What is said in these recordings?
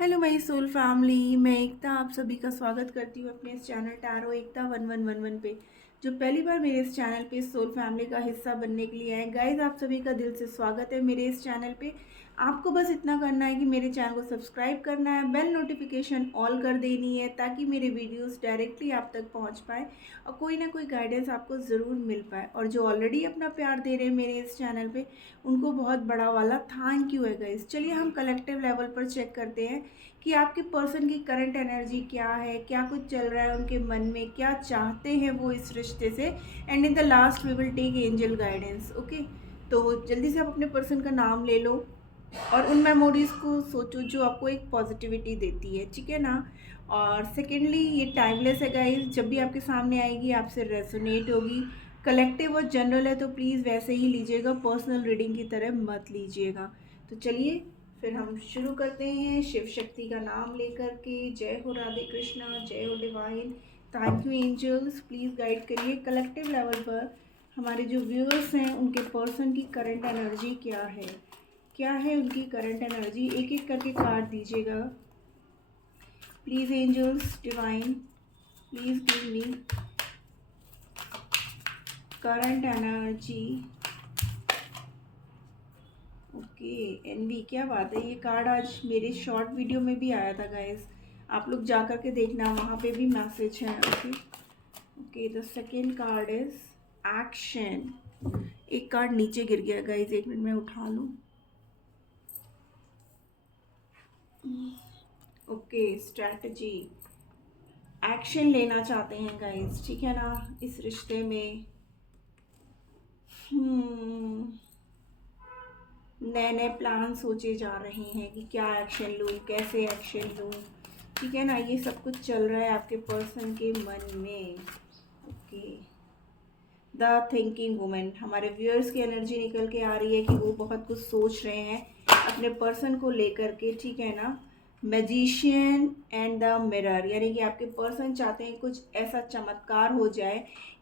Hello my soul family, मैं एकता आप सभी का स्वागत करती हूँ अपने इस चैनल टैरो एकता 1111 पे। जो पहली बार मेरे इस चैनल पे सोल फैमिली का हिस्सा बनने के लिए आए गाइस, आप सभी का दिल से स्वागत है मेरे इस चैनल पे। आपको बस इतना करना है कि मेरे चैनल को सब्सक्राइब करना है, बेल नोटिफिकेशन ऑल कर देनी है ताकि मेरे वीडियोस डायरेक्टली आप तक पहुंच पाए और कोई ना कोई गाइडेंस आपको ज़रूर मिल पाए। और जो ऑलरेडी अपना प्यार दे रहे हैं मेरे इस चैनल पे, उनको बहुत बड़ा वाला थैंक यू है गाइस। चलिए हम कलेक्टिव लेवल पर चेक करते हैं कि आपके पर्सन की करंट एनर्जी क्या है, क्या कुछ चल रहा है उनके मन में, क्या चाहते हैं वो इस रिश्ते से। And in the last we will take angel guidance. Okay, तो जल्दी से आप अपने पर्सन का नाम ले लो और उन मेमोरीज़ को सोचो जो आपको एक पॉजिटिविटी देती है, ठीक है ना। और सेकेंडली, ये टाइमलेस है गाइस, जब भी आपके सामने आएगी आपसे रेजोनेट होगी। कलेक्टिव और जनरल है तो प्लीज़ वैसे ही लीजिएगा, पर्सनल रीडिंग की तरह मत लीजिएगा। तो चलिए फिर हम शुरू करते हैं शिव शक्ति का नाम लेकर के। जय हो राधे कृष्णा, जय हो divine. Thank you angels, please guide करिए कलेक्टिव लेवल पर हमारे जो व्यूअर्स हैं उनके पर्सन की करंट एनर्जी क्या है, क्या है उनकी करंट एनर्जी। एक एक करके कार्ड दीजिएगा please angels divine, please give me current energy. Okay, एनवी, क्या बात है, ये कार्ड आज मेरे शॉर्ट वीडियो में भी आया था गाइस, आप लोग जा कर के देखना, वहाँ पे भी मैसेज है। Okay okay, the second card is action. एक कार्ड नीचे गिर गया गाइस, एक मिनट में उठा लूँ। ओके, स्ट्रैटेजी, एक्शन लेना चाहते हैं गाइस, ठीक है ना, इस रिश्ते में। नए नए प्लान सोचे जा रहे हैं कि क्या एक्शन लूँ, कैसे एक्शन लूँ, ठीक है ना। ये सब कुछ चल रहा है आपके पर्सन के मन में। ओके, द थिंकिंग वुमेन, हमारे व्यूअर्स की एनर्जी निकल के आ रही है कि वो बहुत कुछ सोच रहे हैं अपने पर्सन को लेकर के, ठीक है ना। मैजिशियन एंड द मिरर, यानी कि आपके पर्सन चाहते हैं कुछ ऐसा चमत्कार हो जाए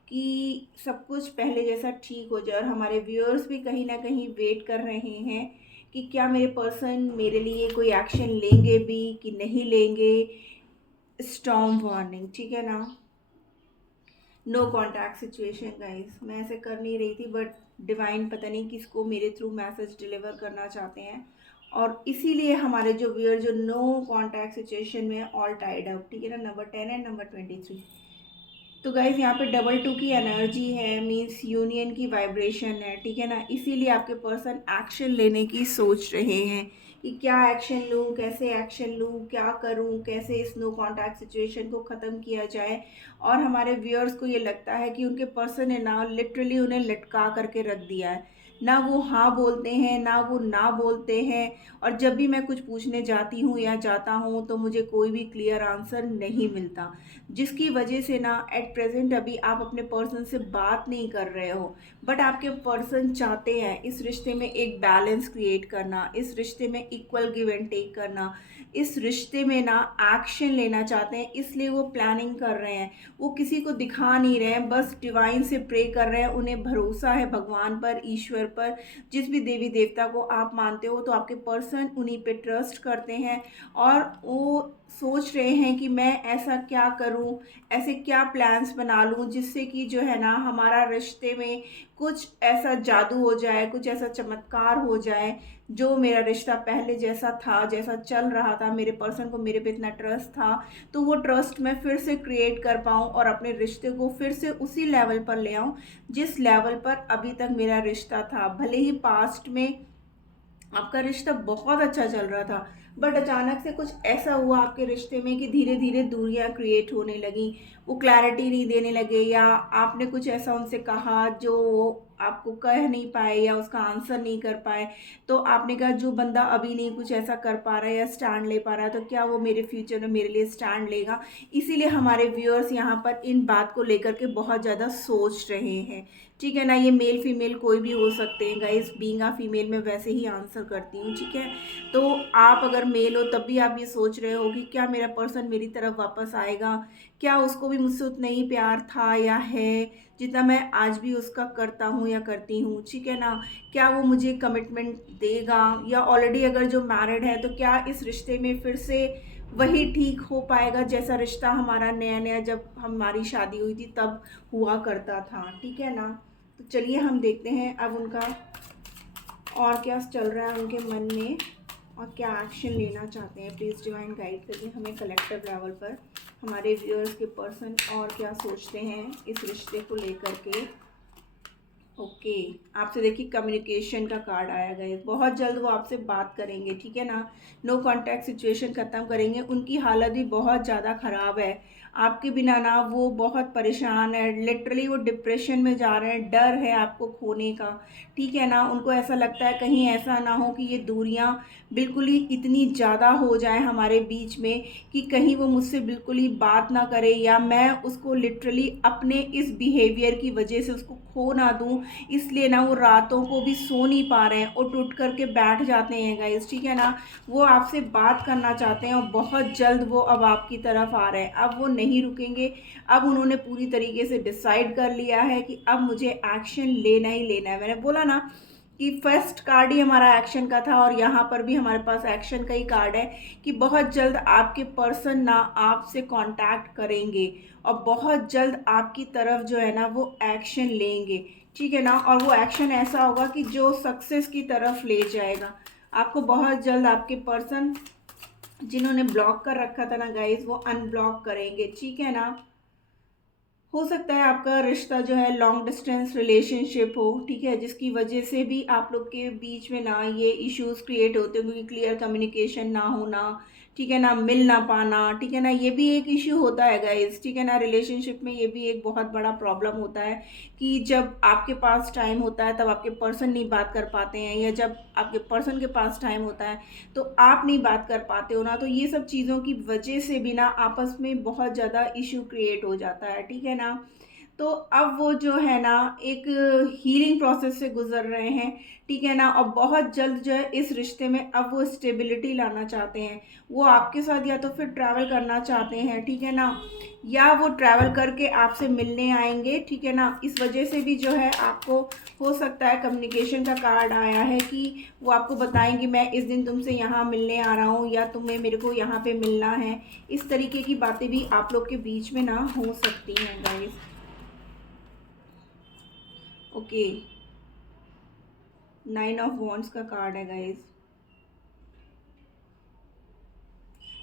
कि सब कुछ पहले जैसा ठीक हो जाए। और हमारे व्यूअर्स भी कहीं ना कहीं वेट कर रहे हैं कि क्या मेरे पर्सन मेरे लिए कोई एक्शन लेंगे भी कि नहीं लेंगे। स्टॉर्म वार्निंग, ठीक है ना। नो कॉन्टैक्ट सिचुएशन गाइस, मैं ऐसे कर नहीं रही थी बट डिवाइन पता नहीं किसको मेरे थ्रू मैसेज डिलीवर करना चाहते हैं और इसीलिए हमारे जो व्यूअर जो नो कॉन्टैक्ट सिचुएशन में ऑल टाइड अप, ठीक है ना। नंबर 10 एंड नंबर 23, तो गाइज यहाँ पे डबल टू की एनर्जी है, मीन्स यूनियन की वाइब्रेशन है, ठीक है ना। इसीलिए आपके पर्सन एक्शन लेने की सोच रहे हैं कि क्या एक्शन लूँ, कैसे एक्शन लूँ, क्या करूँ, कैसे इस नो कॉन्टैक्ट सिचुएशन को ख़त्म किया जाए। और हमारे व्यूअर्स को ये लगता है कि उनके पर्सन ने ना लिटरली उन्हें लटका करके रख दिया है, ना वो हाँ बोलते हैं ना वो ना बोलते हैं। और जब भी मैं कुछ पूछने जाती हूँ या जाता हूँ तो मुझे कोई भी क्लियर आंसर नहीं मिलता, जिसकी वजह से ना एट प्रेजेंट अभी आप अपने पर्सन से बात नहीं कर रहे हो। बट आपके पर्सन चाहते हैं इस रिश्ते में एक बैलेंस क्रिएट करना, इस रिश्ते में इक्वल गिव एंड टेक करना, इस रिश्ते में ना एक्शन लेना चाहते हैं, इसलिए वो प्लानिंग कर रहे हैं। वो किसी को दिखा नहीं रहे हैं, बस डिवाइन से प्रे कर रहे हैं, उन्हें भरोसा है भगवान पर, ईश्वर पर, जिस भी देवी देवता को आप मानते हो तो आपके पर्सन उन्हीं पे ट्रस्ट करते हैं। और वो सोच रहे हैं कि मैं ऐसा क्या करूं, ऐसे क्या प्लान्स बना लूं जिससे कि जो है ना हमारा रिश्ते में कुछ ऐसा जादू हो जाए, कुछ ऐसा चमत्कार हो जाए, जो मेरा रिश्ता पहले जैसा था, जैसा चल रहा था, मेरे पर्सन को मेरे पे इतना ट्रस्ट था, तो वो ट्रस्ट मैं फिर से क्रिएट कर पाऊँ और अपने रिश्ते को फिर से उसी लेवल पर ले आऊँ जिस लेवल पर अभी तक मेरा रिश्ता था। भले ही पास्ट में आपका रिश्ता बहुत अच्छा चल रहा था बट अचानक से कुछ ऐसा हुआ आपके रिश्ते में कि धीरे धीरे दूरियां क्रिएट होने लगी, वो क्लैरिटी नहीं देने लगे, या आपने कुछ ऐसा उनसे कहा जो वो आपको कह नहीं पाए या उसका आंसर नहीं कर पाए। तो आपने कहा जो बंदा अभी नहीं कुछ ऐसा कर पा रहा है या स्टैंड ले पा रहा है तो क्या वो मेरे फ्यूचर में मेरे लिए स्टैंड लेगा। इसीलिए हमारे व्यूअर्स यहाँ पर इन बात को लेकर के बहुत ज़्यादा सोच रहे हैं। ठीक है ना। ये मेल फीमेल कोई भी हो सकते हैं गाइस, बीइंग अ फीमेल मैं वैसे ही आंसर करती हूँ, ठीक है। तो आप अगर मेल हो तब भी आप ये सोच रहे हो कि क्या मेरा पर्सन मेरी तरफ वापस आएगा, क्या उसको भी मुझसे उतना ही प्यार था या है जितना मैं आज भी उसका करता हूँ या करती हूँ, ठीक है ना। क्या वो मुझे कमिटमेंट देगा, या ऑलरेडी अगर जो मैरिड है तो क्या इस रिश्ते में फिर से वही ठीक हो पाएगा जैसा रिश्ता हमारा नया नया जब हमारी शादी हुई थी तब हुआ करता था, ठीक है ना। तो चलिए हम देखते हैं अब उनका और क्या चल रहा है उनके मन में और क्या एक्शन लेना चाहते हैं। प्लीज़ डिवाइन गाइड करिए हमें कलेक्टिव लेवल पर, हमारे व्यूअर्स के पर्सन और क्या सोचते हैं इस रिश्ते को लेकर के। ओके, आपसे देखिए कम्युनिकेशन का कार्ड आया गया, बहुत जल्द वो आपसे बात करेंगे, ठीक है ना। नो कांटेक्ट सिचुएशन ख़त्म करेंगे, उनकी हालत भी बहुत ज़्यादा ख़राब है, आपके बिना ना वो बहुत परेशान है, लिटरली वो डिप्रेशन में जा रहे हैं, डर है आपको खोने का, ठीक है ना। उनको ऐसा लगता है कहीं ऐसा ना हो कि ये दूरियां बिल्कुल ही इतनी ज़्यादा हो जाए हमारे बीच में कि कहीं वो मुझसे बिल्कुल ही बात ना करे, या मैं उसको लिटरली अपने इस बिहेवियर की वजह से उसको खो ना दूं, इसलिए ना वो रातों को भी सो नहीं पा रहे हैं और टूट करके बैठ जाते हैं गाइस, ठीक है ना। वो आपसे बात करना चाहते हैं और बहुत जल्द वो अब आपकी तरफ आ रहे हैं, अब वो नहीं रुकेंगे। अब उन्होंने पूरी तरीके से डिसाइड कर लिया है कि अब मुझे एक्शन लेना ही लेना है। मैंने बोला ना कि फर्स्ट कार्ड ही हमारा एक्शन का था और यहाँ पर भी हमारे पास एक्शन का ही कार्ड है कि बहुत जल्द आपके पर्सन ना आपसे कांटेक्ट करेंगे और बहुत जल्द आपकी तरफ जो है ना वो एक्शन लेंगे, ठीक है ना। और वो एक्शन ऐसा होगा कि जो सक्सेस की तरफ ले जाएगा आपको। बहुत जल्द आपके पर्सन जिन्होंने ब्लॉक कर रखा था ना गाइस वो अनब्लॉक करेंगे, ठीक है ना। हो सकता है आपका रिश्ता जो है लॉन्ग डिस्टेंस रिलेशनशिप हो, ठीक है, जिसकी वजह से भी आप लोग के बीच में ना ये इश्यूज क्रिएट होते हो क्योंकि क्लियर कम्युनिकेशन ना होना, ठीक है ना, मिल ना पाना, ठीक है ना, ये भी एक इश्यू होता है गाइस, ठीक है ना। रिलेशनशिप में ये भी एक बहुत बड़ा प्रॉब्लम होता है कि जब आपके पास टाइम होता है तब आपके पर्सन नहीं बात कर पाते हैं, या जब आपके पर्सन के पास टाइम होता है तो आप नहीं बात कर पाते हो ना। तो ये सब चीज़ों की वजह से भी ना आपस में बहुत ज़्यादा इशू क्रिएट हो जाता है, ठीक है ना। तो अब वो जो है ना एक हीलिंग प्रोसेस से गुजर रहे हैं, ठीक है ना। और बहुत जल्द जो है इस रिश्ते में अब वो स्टेबिलिटी लाना चाहते हैं, वो आपके साथ या तो फिर ट्रैवल करना चाहते हैं, ठीक है ना, या वो ट्रैवल करके आपसे मिलने आएंगे, ठीक है ना। इस वजह से भी जो है आपको हो सकता है कम्युनिकेशन का कार्ड आया है कि वो आपको बताएंगे मैं इस दिन तुमसे यहाँ मिलने आ रहा हूँ या तुम्हें मेरे को यहाँ पे मिलना है। इस तरीके की बातें भी आप लोग के बीच में ना हो सकती हैं गाइस। ओके, 9 ऑफ वॉन्ड्स का कार्ड है गाइस।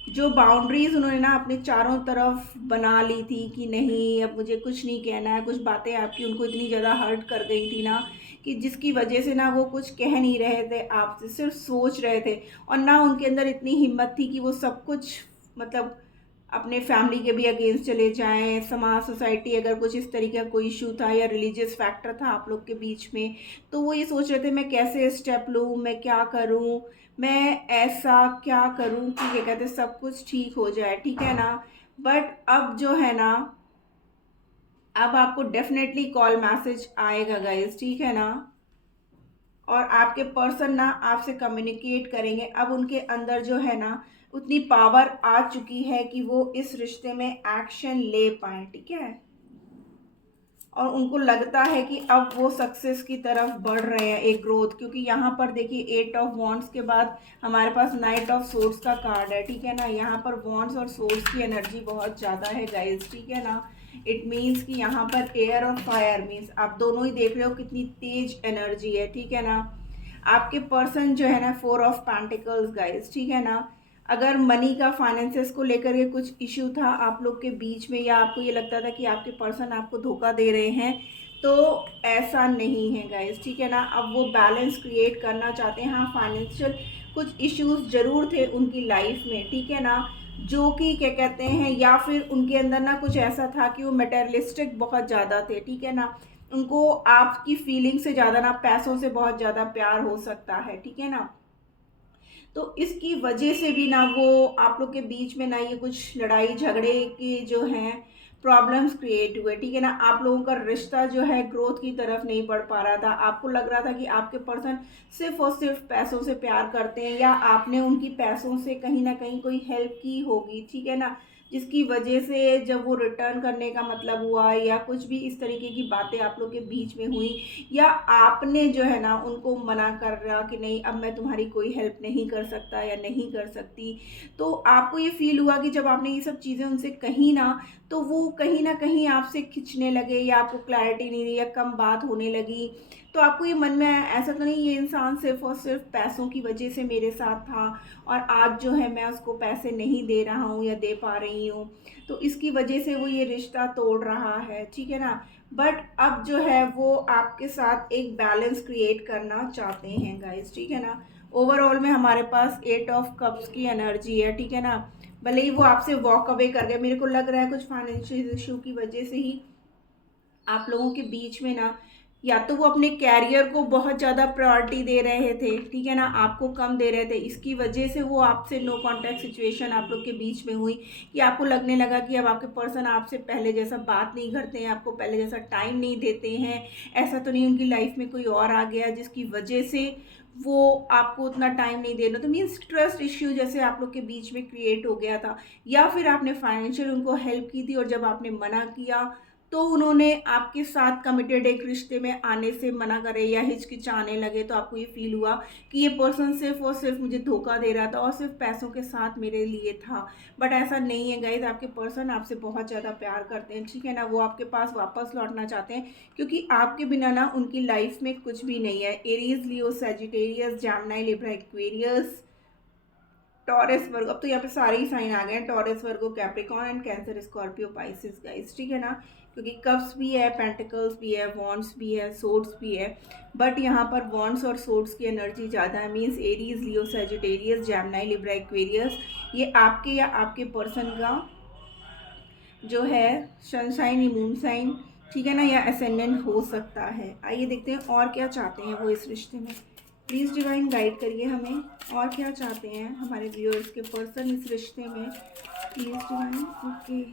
जो बाउंड्रीज उन्होंने ना अपने चारों तरफ बना ली थी कि नहीं अब मुझे कुछ नहीं कहना है, कुछ बातें आपकी उनको इतनी ज़्यादा हर्ट कर गई थी ना कि जिसकी वजह से ना वो कुछ कह नहीं रहे थे आपसे, सिर्फ सोच रहे थे। और ना उनके अंदर इतनी हिम्मत थी कि वो सब कुछ मतलब अपने फैमिली के भी अगेंस्ट चले जाएं, समाज सोसाइटी अगर कुछ इस तरीके का कोई इशू था या रिलीजियस फैक्टर था आप लोग के बीच में, तो वो ये सोच रहे थे मैं कैसे स्टेप लूँ, मैं क्या करूँ, मैं ऐसा क्या करूँ कि ये कहते सब कुछ ठीक हो जाए, ठीक है ना। बट अब जो है ना अब आपको डेफिनेटली कॉल मैसेज आएगा गाइस, ठीक है ना। और आपके पर्सन ना आपसे कम्युनिकेट करेंगे, अब उनके अंदर जो है ना उतनी पावर आ चुकी है कि वो इस रिश्ते में एक्शन ले पाए, ठीक है। और उनको लगता है कि अब वो सक्सेस की तरफ बढ़ रहे हैं, एक ग्रोथ, क्योंकि यहाँ पर देखिए 8 ऑफ वॉन्ड्स के बाद हमारे पास नाइट ऑफ सोर्स का कार्ड है, ठीक है ना। यहाँ पर वॉन्ड्स और सोर्स की एनर्जी बहुत ज़्यादा है गाइस, ठीक है ना। इट मीन्स कि यहाँ पर एयर और फायर मीन्स आप दोनों ही देख रहे हो कितनी तेज एनर्जी है, ठीक है ना। आपके पर्सन जो है ना 4 ऑफ पेंटिकल्स गाइस, ठीक है ना। अगर मनी का फाइनेंसेस को लेकर के कुछ इश्यू था आप लोग के बीच में, या आपको ये लगता था कि आपके पर्सन आपको धोखा दे रहे हैं, तो ऐसा नहीं है गाइस, ठीक है ना। अब वो बैलेंस क्रिएट करना चाहते हैं। हाँ, फाइनेंशियल कुछ इश्यूज जरूर थे उनकी लाइफ में, ठीक है ना, जो कि क्या कहते हैं, या फिर उनके अंदर ना कुछ ऐसा था कि वो मटेरियलिस्टिक बहुत ज़्यादा थे, ठीक है ना। उनको आपकी फीलिंग से ज़्यादा ना पैसों से बहुत ज़्यादा प्यार हो सकता है, ठीक है ना। तो इसकी वजह से भी ना वो आप लोग के बीच में ना ये कुछ लड़ाई झगड़े के जो हैं प्रॉब्लम्स क्रिएट हुए, ठीक है ना। आप लोगों का रिश्ता जो है ग्रोथ की तरफ नहीं बढ़ पा रहा था, आपको लग रहा था कि आपके पर्सन सिर्फ और सिर्फ पैसों से प्यार करते हैं, या आपने उनकी पैसों से कहीं ना कहीं कोई हेल्प की होगी, ठीक है ना, जिसकी वजह से जब वो रिटर्न करने का मतलब हुआ या कुछ भी इस तरीके की बातें आप लोग के बीच में हुई, या आपने जो है ना उनको मना कर रहा कि नहीं अब मैं तुम्हारी कोई हेल्प नहीं कर सकता या नहीं कर सकती, तो आपको ये फील हुआ कि जब आपने ये सब चीज़ें उनसे कही ना, तो वो कहीं ना कहीं आपसे खिंचने लगे, या आपको क्लैरिटी नहीं रही, या कम बात होने लगी। तो आपको ये मन में ऐसा तो नहीं ये इंसान सिर्फ और सिर्फ पैसों की वजह से मेरे साथ था, और आज जो है मैं उसको पैसे नहीं दे रहा हूँ या दे पा रही हूँ, तो इसकी वजह से वो ये रिश्ता तोड़ रहा है, ठीक है ना। बट अब जो है वो आपके साथ एक बैलेंस क्रिएट करना चाहते हैं गाइस, ठीक है ना। ओवरऑल में हमारे पास 8 ऑफ कप्स की एनर्जी है, ठीक है ना। भले ही वो आपसे वॉक अवे कर गए, मेरे को लग रहा है कुछ फाइनेंशियल इशू की वजह से ही आप लोगों के बीच में ना, या तो वो अपने कैरियर को बहुत ज़्यादा प्रायोरिटी दे रहे थे, ठीक है ना, आपको कम दे रहे थे, इसकी वजह से वो आपसे नो कांटेक्ट सिचुएशन आप लोग के बीच में हुई, कि आपको लगने लगा कि अब आपके पर्सन आपसे पहले जैसा बात नहीं करते हैं, आपको पहले जैसा टाइम नहीं देते हैं। ऐसा तो नहीं उनकी लाइफ में कोई और आ गया जिसकी वजह से वो आपको उतना टाइम नहीं दे रहे, तो मीन्स ट्रस्ट इश्यू जैसे आप लोग के बीच में क्रिएट हो गया था, या फिर आपने फाइनेंशियल उनको हेल्प की थी और जब आपने मना किया तो उन्होंने आपके साथ कमिटेड एक रिश्ते में आने से मना करे या हिचकिचाने लगे, तो आपको ये फील हुआ कि ये पर्सन सिर्फ और सिर्फ मुझे धोखा दे रहा था और सिर्फ पैसों के साथ मेरे लिए था। बट ऐसा नहीं है गाइज, आपके पर्सन आपसे बहुत ज़्यादा प्यार करते हैं, ठीक है ना, वो आपके पास वापस लौटना चाहते हैं, क्योंकि आपके बिना ना उनकी लाइफ में कुछ भी नहीं है। Aries, Leo, Sagittarius, Gemini, Libra, Aquarius, Taurus, Virgo, अब तो यहाँ पे सारे ही साइन आ गए हैं, taurus, Virgo, Capricorn and cancer, Scorpio, Pisces guys, ठीक है ना। क्योंकि कप्स भी है, पेंटिकल्स भी है, वॉन्ड्स भी है, सोर्ड्स भी है, बट यहाँ पर वॉन्ड्स और सोर्ड्स की एनर्जी ज़्यादा है। Means Aries, Leo, Sagittarius, Gemini, Libra, Aquarius, ये आपके या आपके पर्सन का जो है सनशाइन, मून साइन, ठीक है ना, या असेंडेंट हो सकता है। आइए देखते हैं और क्या चाहते हैं वो इस रिश्ते में। प्लीज़ डिवाइन गाइड करिए हमें, और क्या चाहते हैं हमारे व्यूअर्स के पर्सन इस रिश्ते में, please divine. Okay,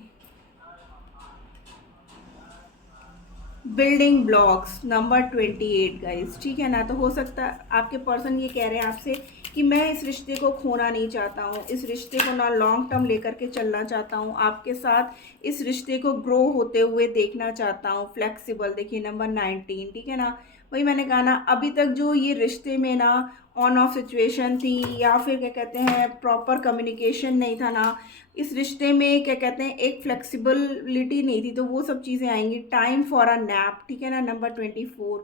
building blocks number 28 guys, ठीक है ना। तो हो सकता है आपके पर्सन ये कह रहे हैं आपसे कि मैं इस रिश्ते को खोना नहीं चाहता हूँ, इस रिश्ते को ना लॉन्ग टर्म लेकर के चलना चाहता हूँ, आपके साथ इस रिश्ते को ग्रो होते हुए देखना चाहता हूँ। फ्लेक्सिबल देखिए नंबर 19, ठीक है ना। वही मैंने कहा ना, अभी तक जो ये रिश्ते में ना ऑन ऑफ सिचुएशन थी, या फिर क्या कहते हैं प्रॉपर कम्युनिकेशन नहीं था ना, इस रिश्ते में क्या कहते हैं एक फ्लेक्सिबिलिटी नहीं थी, तो वो सब चीज़ें आएंगी। टाइम फॉर अ नैप, ठीक है ना, नंबर 24।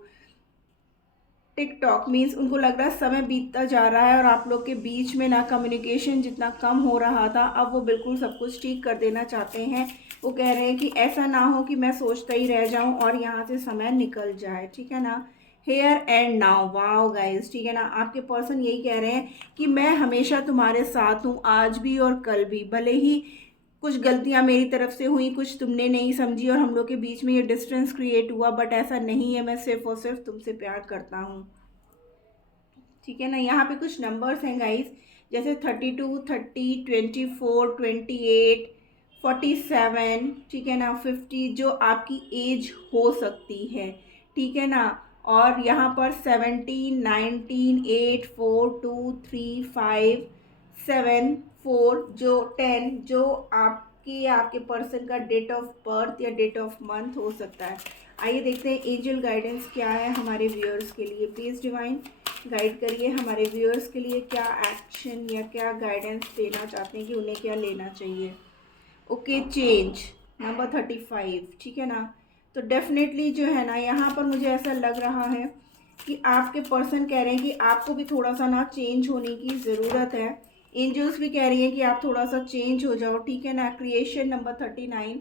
टिकटॉक मीन्स उनको लग रहा है समय बीतता जा रहा है और आप लोग के बीच में ना कम्युनिकेशन जितना कम हो रहा था, अब वो बिल्कुल सब कुछ ठीक कर देना चाहते हैं। वो कह रहे हैं कि ऐसा ना हो कि मैं सोचता ही रह जाऊं और यहाँ से समय निकल जाए, ठीक है ना। Here and now, wow guys, ठीक है ना, आपके पर्सन यही कह रहे हैं कि मैं हमेशा तुम्हारे साथ हूँ, आज भी और कल भी, भले ही कुछ गलतियां मेरी तरफ से हुई, कुछ तुमने नहीं समझी और हम लोग के बीच में ये डिस्टेंस क्रिएट हुआ, बट ऐसा नहीं है, मैं सिर्फ और सिर्फ तुमसे प्यार करता हूँ, ठीक है ना। यहाँ पे कुछ नंबर्स हैं गाइस, जैसे 32, 30, 24, 28, 47, ठीक है ना, 50, जो आपकी एज हो सकती है, ठीक है ना। और यहाँ पर 17, 19, 8, 4, 2, 3, 5, 7, 4, जो 10, जो आपकी या आपके पर्सन का डेट ऑफ बर्थ या डेट ऑफ मंथ हो सकता है। आइए देखते हैं एंजल गाइडेंस क्या है हमारे व्यूअर्स के लिए। प्लीज़ डिवाइन गाइड करिए हमारे व्यूअर्स के लिए, क्या एक्शन या क्या गाइडेंस देना चाहते हैं कि उन्हें क्या लेना चाहिए। ओके, चेंज नंबर 35, ठीक है ना। तो डेफिनेटली जो है ना यहाँ पर मुझे ऐसा लग रहा है कि आपके पर्सन कह रहे हैं कि आपको भी थोड़ा सा ना चेंज होने की ज़रूरत है। एंजल्स भी कह रही हैं कि आप थोड़ा सा चेंज हो जाओ, ठीक है ना। क्रिएशन नंबर 39,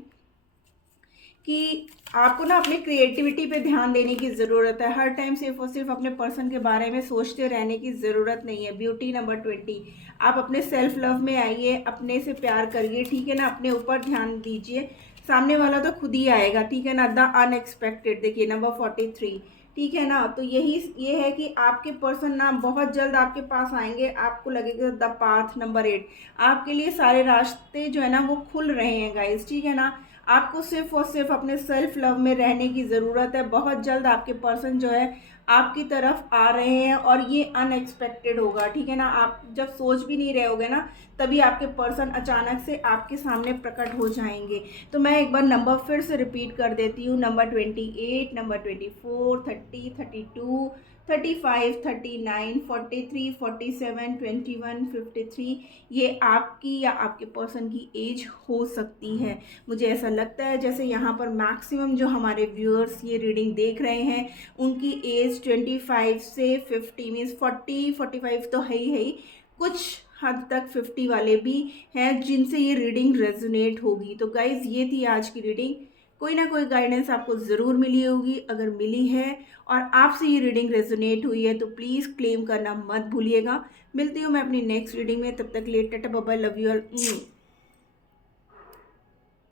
कि आपको ना अपने क्रिएटिविटी पे ध्यान देने की ज़रूरत है, हर टाइम सिर्फ और सिर्फ अपने पर्सन के बारे में सोचते रहने की ज़रूरत नहीं है। ब्यूटी नंबर 20, आप अपने सेल्फ लव में आइए, अपने से प्यार करिए, ठीक है ना, अपने ऊपर ध्यान दीजिए, सामने वाला तो खुद ही आएगा, ठीक है ना। द अनएक्सपेक्टेड देखिए नंबर 43, ठीक है ना। तो यही ये है कि आपके पर्सन ना बहुत जल्द आपके पास आएंगे, आपको लगेगा द पाथ नंबर 8, आपके लिए सारे रास्ते जो है ना वो खुल रहे हैं गाइस, ठीक है ना। आपको सिर्फ और सिर्फ अपने सेल्फ लव में रहने की ज़रूरत है। बहुत जल्द आपके पर्सन जो है आपकी तरफ आ रहे हैं और ये अनएक्सपेक्टेड होगा, ठीक है ना। आप जब सोच भी नहीं रहे होगे ना, तभी आपके पर्सन अचानक से आपके सामने प्रकट हो जाएंगे। तो मैं एक बार नंबर फिर से रिपीट कर देती हूँ। नंबर 28, नंबर 24, 30, 32, 35, 39, 43, 47, 21, 53, ये आपकी या आपके पर्सन की एज हो सकती है। मुझे ऐसा लगता है जैसे यहाँ पर मैक्सिमम जो हमारे व्यूअर्स ये रीडिंग देख रहे हैं, उनकी एज 25 से 50 मीन्स 40-45 तो है ही, कुछ हद तक 50 वाले भी हैं जिनसे ये रीडिंग रेजोनेट होगी। तो गाइज ये थी आज की रीडिंग। कोई ना कोई गाइडेंस आपको ज़रूर मिली होगी। अगर मिली है और आपसे ये रीडिंग रेजोनेट हुई है तो प्लीज़ क्लेम करना मत भूलिएगा। मिलती हूँ मैं अपनी नेक्स्ट रीडिंग में, तब तक लिए tata bye bye, love you all.